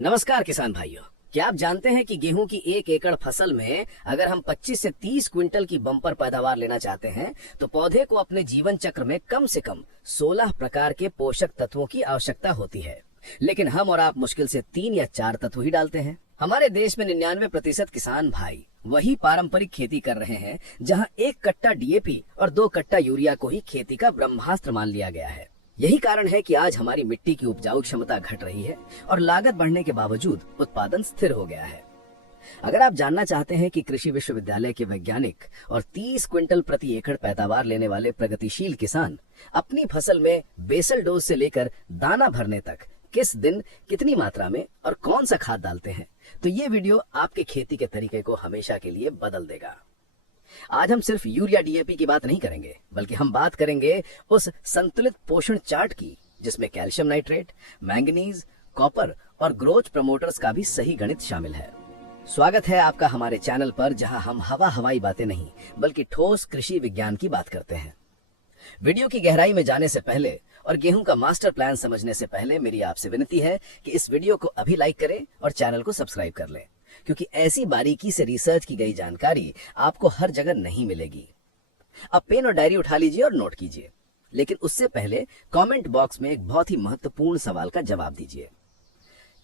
नमस्कार किसान भाइयों। क्या आप जानते हैं कि गेहूं की 1 एकड़ फसल में अगर हम 25 से 30 क्विंटल की बम्पर पैदावार लेना चाहते हैं तो पौधे को अपने जीवन चक्र में कम से कम 16 प्रकार के पोषक तत्वों की आवश्यकता होती है। लेकिन हम और आप मुश्किल से 3 या 4 तत्व ही डालते हैं। हमारे देश में 99% किसान भाई वही पारंपरिक खेती कर रहे हैं जहाँ 1 कट्टा डीएपी और 2 कट्टा यूरिया को ही खेती का ब्रह्मास्त्र मान लिया गया है। यही कारण है कि आज हमारी मिट्टी की उपजाऊ क्षमता घट रही है और लागत बढ़ने के बावजूद उत्पादन स्थिर हो गया है। अगर आप जानना चाहते हैं कि कृषि विश्वविद्यालय के वैज्ञानिक और 30 क्विंटल प्रति एकड़ पैदावार लेने वाले प्रगतिशील किसान अपनी फसल में बेसल डोज से लेकर दाना भरने तक किस दिन कितनी मात्रा में और कौन सा खाद डालते हैं, तो ये वीडियो आपके खेती के तरीके को हमेशा के लिए बदल देगा। आज हम सिर्फ यूरिया डीएपी की बात नहीं करेंगे, बल्कि हम बात करेंगे उस संतुलित पोषण चार्ट की जिसमें कैल्शियम नाइट्रेट, मैंगनीज, कॉपर और ग्रोथ प्रमोटर्स का भी सही गणित शामिल है। स्वागत है आपका हमारे चैनल पर, जहां हम हवाई बातें नहीं बल्कि ठोस कृषि विज्ञान की बात करते हैं। वीडियो की गहराई में जाने से पहले और गेहूं का मास्टर प्लान समझने से पहले मेरी आपसे विनती है कि इस वीडियो को अभी लाइक करें और चैनल को सब्सक्राइब कर लें, क्योंकि ऐसी बारीकी से रिसर्च की गई जानकारी आपको हर जगह नहीं मिलेगी। अब पेन और डायरी उठा लीजिए और नोट कीजिए, लेकिन उससे पहले कमेंट बॉक्स में एक बहुत ही महत्वपूर्ण सवाल का जवाब दीजिए।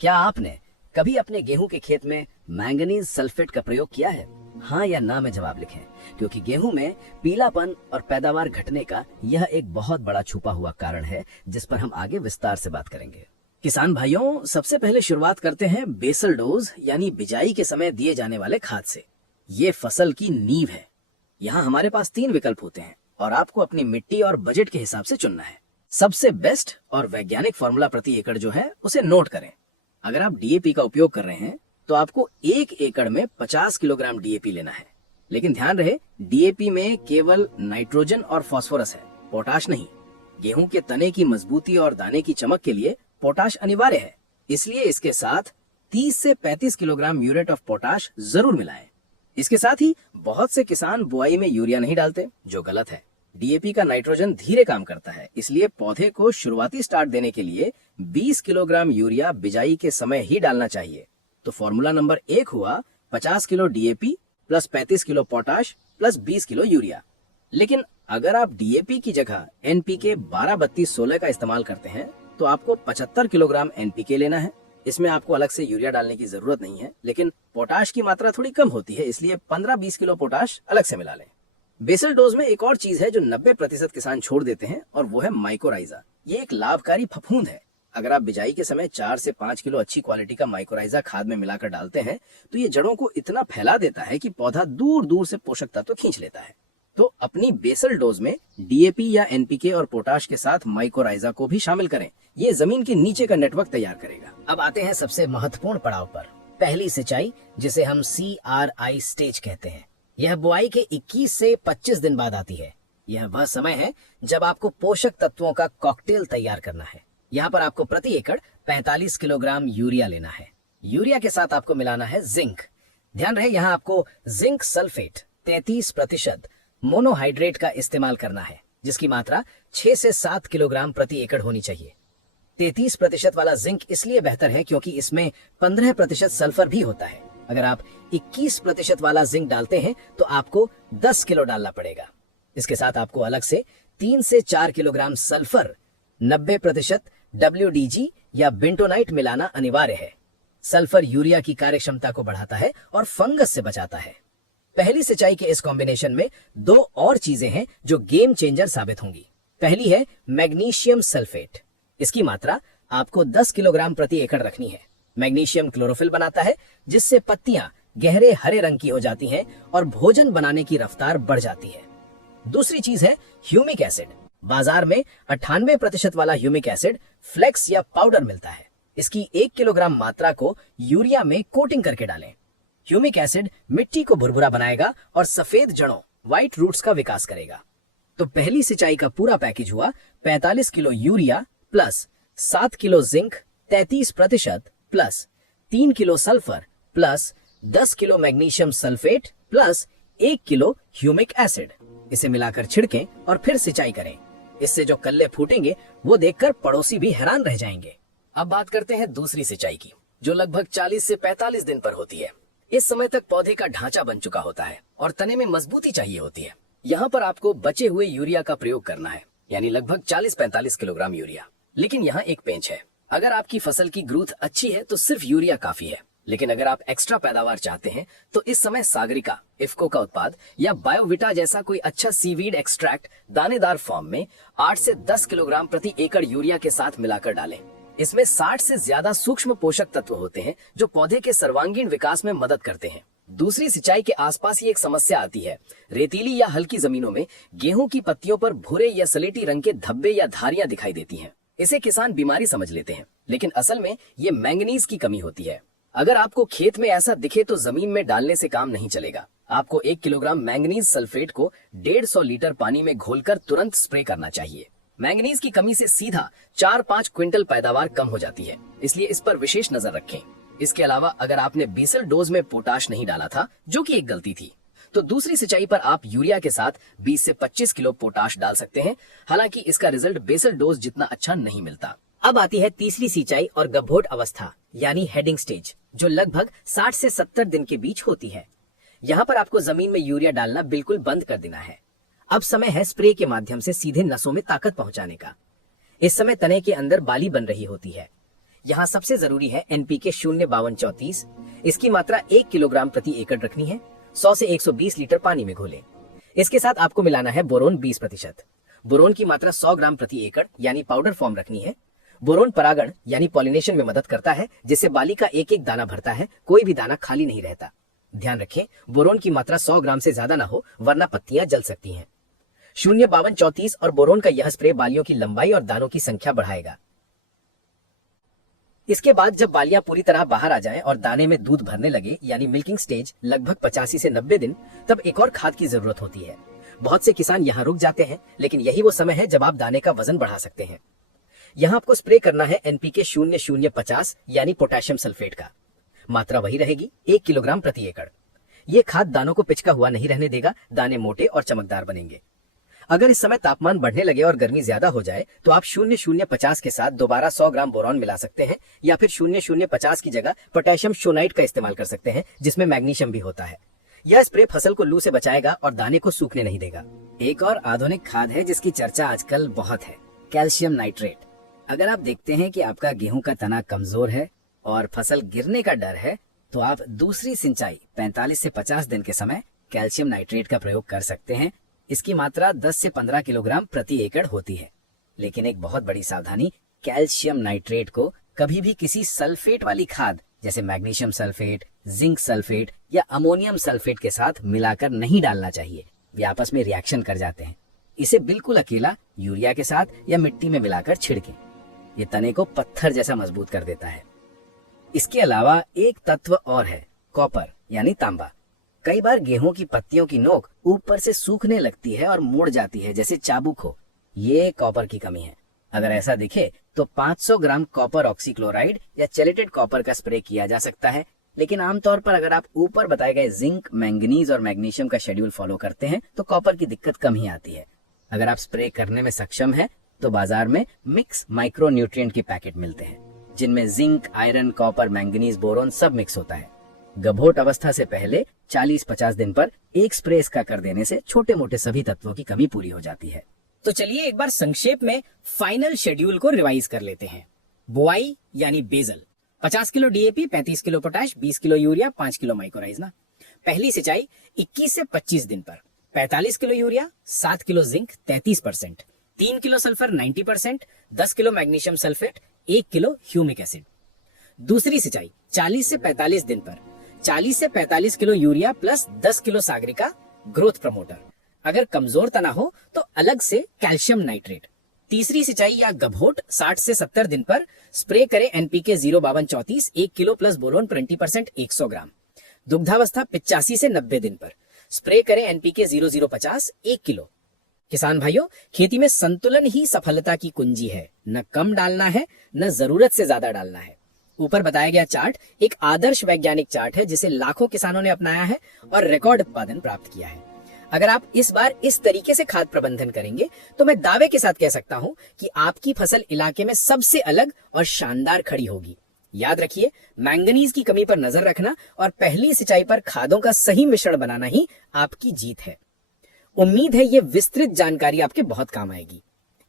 क्या आपने कभी अपने गेहूं के खेत में मैंगनीज सल्फेट का प्रयोग किया है? हाँ या ना में जवाब लिखें, क्योंकि गेहूं में पीलापन और पैदावार घटने का यह एक बहुत बड़ा छुपा हुआ कारण है जिस पर हम आगे विस्तार से बात करेंगे। किसान भाइयों, सबसे पहले शुरुआत करते हैं बेसल डोज यानी बिजाई के समय दिए जाने वाले खाद से। ये फसल की नींव है। यहाँ हमारे पास 3 विकल्प होते हैं और आपको अपनी मिट्टी और बजट के हिसाब से चुनना है। सबसे बेस्ट और वैज्ञानिक फॉर्मूला प्रति एकड़ जो है उसे नोट करें। अगर आप डीएपी का उपयोग कर रहे हैं तो आपको 1 एकड़ में 50 किलोग्राम डीएपी लेना है। लेकिन ध्यान रहे, डीएपी में केवल नाइट्रोजन और फास्फोरस है, पोटाश नहीं। गेहूं के तने की मजबूती और दाने की चमक के लिए पोटाश अनिवार्य है, इसलिए इसके साथ 30 से 35 किलोग्राम म्यूरेट ऑफ पोटाश जरूर मिलाएं। इसके साथ ही बहुत से किसान बुआई में यूरिया नहीं डालते, जो गलत है। डीएपी का नाइट्रोजन धीरे काम करता है, इसलिए पौधे को शुरुआती स्टार्ट देने के लिए 20 किलोग्राम यूरिया बिजाई के समय ही डालना चाहिए। तो फॉर्मूला नंबर 1 हुआ 50 kilo DAP plus 35 kilo potash plus 20 kilo urea. लेकिन अगर आप डीएपी की जगह एनपीके 12-32-16 का इस्तेमाल करते हैं तो आपको 75 किलोग्राम एनपीके लेना है। इसमें आपको अलग से यूरिया डालने की जरूरत नहीं है, लेकिन पोटाश की मात्रा थोड़ी कम होती है, इसलिए 15-20 किलो पोटाश अलग से मिला लें। बेसल डोज में एक और चीज है जो 90% किसान छोड़ देते हैं, और वो है माइकोराइजा। ये एक लाभकारी फफूंद है। अगर आप बिजाई के समय 4 से 5 किलो अच्छी क्वालिटी का माइकोराइजा खाद में मिलाकर डालते हैं तो ये जड़ों को इतना फैला देता है कि पौधा दूर दूर से पोषक तत्व खींच लेता है। तो अपनी बेसल डोज में डीएपी या एनपीके और पोटाश के साथ माइकोराइजा को भी शामिल करें। ये जमीन के नीचे का नेटवर्क तैयार करेगा। अब आते हैं सबसे महत्वपूर्ण पड़ाव पर, पहली सिंचाई, जिसे हम CRI स्टेज कहते हैं। यह बुआई के 21 से 25 दिन बाद आती है। यह वह समय है जब आपको पोषक तत्वों का कॉकटेल तैयार करना है। यहाँ पर आपको प्रति एकड़ 45 किलोग्राम यूरिया लेना है। यूरिया के साथ आपको मिलाना है जिंक। ध्यान रहे, यहाँ आपको जिंक सल्फेट 33% मोनोहाइड्रेट का इस्तेमाल करना है, जिसकी मात्रा 6 से 7 किलोग्राम प्रति एकड़ होनी चाहिए। 33% वाला जिंक इसलिए बेहतर है क्योंकि इसमें 15% सल्फर भी होता है। अगर आप 21% वाला जिंक डालते हैं तो आपको 10 किलो डालना पड़ेगा। इसके साथ आपको अलग से 3 से 4 किलोग्राम सल्फर, 90% WDG या बेंटोनाइट मिलाना अनिवार्य है। सल्फर यूरिया की कार्यक्षमता को बढ़ाता है और फंगस से बचाता है। पहली सिंचाई के इस कॉम्बिनेशन में 2 और चीजें हैं जो गेम चेंजर साबित होंगी। पहली है मैग्नीशियम सल्फेट। इसकी मात्रा आपको 10 किलोग्राम प्रति एकड़ रखनी है। मैग्नीशियम क्लोरोफिल बनाता है, जिससे पत्तियां गहरे हरे रंग की हो जाती हैं और भोजन बनाने की रफ्तार बढ़ जाती है। दूसरी चीज है ह्यूमिक एसिड। बाजार में 98% वाला ह्यूमिक एसिड फ्लेक्स या पाउडर मिलता है। इसकी 1 किलोग्राम मात्रा को यूरिया में कोटिंग करके डालें। ह्यूमिक एसिड मिट्टी को भुरभुरा बनाएगा और सफेद जड़ों व्हाइट रूट्स का विकास करेगा। तो पहली सिंचाई का पूरा पैकेज हुआ 45 kilo urea plus 7 kilo zinc 33% plus 3 kilo sulphur plus 10 kilo magnesium sulphate plus 1 kilo humic acid. इसे मिलाकर छिड़कें और फिर सिंचाई करें। इससे जो कल्ले फूटेंगे वो देखकर पड़ोसी भी हैरान रह जाएंगे। अब बात करते हैं दूसरी सिंचाई की। जो लगभग 40 से 45 दिन पर होती है। इस समय तक पौधे का ढांचा बन चुका होता है और तने में मजबूती चाहिए होती है। यहाँ पर आपको बचे हुए यूरिया का प्रयोग करना है, यानी लगभग 40-45 किलोग्राम यूरिया। लेकिन यहाँ एक पेंच है, अगर आपकी फसल की ग्रोथ अच्छी है तो सिर्फ यूरिया काफी है। लेकिन अगर आप एक्स्ट्रा पैदावार चाहते हैं तो इस समय सागरिका, इफ्को का उत्पाद या बायोविटा जैसा कोई अच्छा सीवीड एक्सट्रैक्ट दानेदार फॉर्म में 8 से 10 किलोग्राम प्रति एकड़ यूरिया के साथ मिलाकर डालें। इसमें 60 से ज्यादा सूक्ष्म पोषक तत्व होते हैं जो पौधे के सर्वांगीण विकास में मदद करते हैं। दूसरी सिंचाई के आसपास ही एक समस्या आती है। रेतीली या हल्की जमीनों में गेहूं की पत्तियों पर भूरे या सलेटी रंग के धब्बे या धारियां दिखाई देती हैं। इसे किसान बीमारी समझ लेते हैं, लेकिन असल में ये मैंगनीज की कमी होती है। अगर आपको खेत में ऐसा दिखे तो जमीन में डालने से काम नहीं चलेगा। आपको 1 किलोग्राम मैंगनीज सल्फेट को 150 लीटर पानी में घोलकर तुरंत स्प्रे करना चाहिए। मैंगनीज की कमी से सीधा 4-5 क्विंटल पैदावार कम हो जाती है, इसलिए इस पर विशेष नजर रखें। इसके अलावा अगर आपने बेसल डोज में पोटाश नहीं डाला था, जो कि एक गलती थी, तो दूसरी सिंचाई पर आप यूरिया के साथ 20 से 25 किलो पोटाश डाल सकते हैं। हालांकि इसका रिजल्ट बेसल डोज जितना अच्छा नहीं मिलता। अब आती है तीसरी सिंचाई और गभोट अवस्था यानी हेडिंग स्टेज, जो लगभग 60 से 70 दिन के बीच होती है। यहाँ पर आपको जमीन में यूरिया डालना बिल्कुल बंद कर देना है। अब समय है स्प्रे के माध्यम से सीधे नसों में ताकत पहुंचाने का। इस समय तने के अंदर बाली बन रही होती है। यहाँ सबसे जरूरी है एनपीके 05234। इसकी मात्रा 1 किलोग्राम प्रति एकड़ रखनी है। 100 से 120 लीटर पानी में घोलें। इसके साथ आपको मिलाना है बोरोन 20%। बोरोन की मात्रा 100 ग्राम प्रति एकड़ यानी पाउडर फॉर्म रखनी है। बोरोन परागण यानी पॉलिनेशन में मदद करता है, जिससे बाली का एक एक दाना भरता है, कोई भी दाना खाली नहीं रहता। ध्यान रखें, बोरोन की मात्रा 100 ग्राम से ज्यादा ना हो, वरना पत्तियां जल सकती हैं। 05234 और बोरोन का यह स्प्रे बालियों की लंबाई और दानों की संख्या बढ़ाएगा। इसके बाद जब बालियां पूरी तरह बाहर आ जाएं और दाने में दूध भरने लगे यानी मिल्किंग स्टेज लगभग 85 से 90 दिन, तब एक और खाद की जरूरत होती है। बहुत से किसान यहाँ रुक जाते हैं, लेकिन यही वो समय है जब आप दाने का वजन बढ़ा सकते हैं। यहाँ आपको स्प्रे करना है एनपीके 0050 यानी पोटेशियम सल्फेट का। मात्रा वही रहेगी 1 किलोग्राम प्रति एकड़। ये खाद दानों को पिचका हुआ नहीं रहने देगा, दाने मोटे और चमकदार बनेंगे। अगर इस समय तापमान बढ़ने लगे और गर्मी ज्यादा हो जाए तो आप 0050 के साथ दोबारा 100 ग्राम बोरॉन मिला सकते हैं, या फिर 0050 की जगह पोटेशियम शोनाइट का इस्तेमाल कर सकते हैं, जिसमें मैग्नीशियम भी होता है। यह स्प्रे फसल को लू से बचाएगा और दाने को सूखने नहीं देगा। एक और आधुनिक खाद है जिसकी चर्चा आजकल बहुत है, कैल्शियम नाइट्रेट। अगर आप देखते हैं कि आपका गेहूं का तना कमजोर है और फसल गिरने का डर है, तो आप दूसरी सिंचाई 45 से 50 दिन के समय कैल्शियम नाइट्रेट का प्रयोग कर सकते हैं। इसकी मात्रा 10 से 15 किलोग्राम प्रति एकड़ होती है। लेकिन एक बहुत बड़ी सावधानी, कैल्शियम नाइट्रेट को कभी भी किसी सल्फेट वाली खाद जैसे मैग्नीशियम सल्फेट, जिंक सल्फेट या अमोनियम सल्फेट के साथ मिलाकर नहीं डालना चाहिए। वे आपस में रिएक्शन कर जाते हैं। इसे बिल्कुल अकेला यूरिया के साथ या मिट्टी में मिलाकर छिड़कें। ये तने को पत्थर जैसा मजबूत कर देता है। इसके अलावा एक तत्व और है, कॉपर यानी तांबा। कई बार गेहूं की पत्तियों की नोक ऊपर से सूखने लगती है और मुड़ जाती है जैसे चाबुक हो। ये कॉपर की कमी है। अगर ऐसा दिखे तो 500 ग्राम कॉपर ऑक्सीक्लोराइड या चेलेटेड कॉपर का स्प्रे किया जा सकता है। लेकिन आमतौर पर अगर आप ऊपर बताए गए जिंक, मैंगनीज और मैग्नीशियम का शेड्यूल फॉलो करते हैं तो कॉपर की दिक्कत कम ही आती है। अगर आप स्प्रे करने में सक्षम हैं तो बाजार में मिक्स माइक्रो न्यूट्रिएंट के पैकेट मिलते हैं, जिनमें zinc, iron, copper, manganese, boron सब मिक्स होता है। गभोट अवस्था से पहले 40-50 दिन पर एक स्प्रे इसका कर देने से छोटे मोटे सभी तत्वों की कमी पूरी हो जाती है। तो चलिए एक बार संक्षेप में फाइनल शेड्यूल को रिवाइज कर लेते हैं। बुआई यानी basal 50 kilo DAP, 35 kilo potash, 20 kilo urea, 5 kilo mycorrhiza. पहली सिंचाई 21 से 25 दिन पर 45 kilo urea, 7 kilo zinc 33%, 3 kilo sulphur 90%, 10 kilo magnesium sulphate, 1 kilo humic acid. दूसरी सिंचाई 40 से 45 दिन पर 40 से 45 kilo urea plus 10 kilo Sagarika growth promoter. अगर कमजोर तना हो तो अलग से कैल्शियम नाइट्रेट। तीसरी सिंचाई या गभोट 60 से 70 दिन पर स्प्रे करें एनपीके 05234 1 किलो प्लस बोरोन 20% 100 ग्राम। दुग्धावस्था 85 से 90 दिन पर स्प्रे करें एनपीके 0050 1 किलो। किसान भाइयों, खेती में संतुलन ही सफलता की कुंजी है। न कम डालना है, न जरूरत से ज्यादा डालना है। ऊपर बताया गया चार्ट एक आदर्श वैज्ञानिक चार्ट है जिसे लाखों किसानों ने अपनाया है और रिकॉर्ड उत्पादन प्राप्त किया है। अगर आप इस बार इस तरीके से खाद प्रबंधन करेंगे तो मैं दावे के साथ कह सकता हूं कि आपकी फसल इलाके में सबसे अलग और शानदार खड़ी होगी। याद रखिए, मैंगनीज की कमी पर नजर रखना और पहली सिंचाई पर खादों का सही मिश्रण बनाना ही आपकी जीत है। उम्मीद है ये विस्तृत जानकारी आपके बहुत काम आएगी।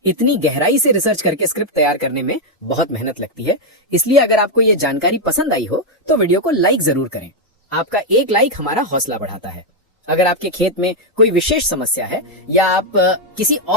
इतनी गहराई से रिसर्च करके स्क्रिप्ट तैयार करने में बहुत मेहनत लगती है, इसलिए अगर आपको ये जानकारी पसंद आई हो तो वीडियो को लाइक जरूर करें। आपका एक लाइक हमारा हौसला बढ़ाता है। अगर आपके खेत में कोई विशेष समस्या है या आप किसी और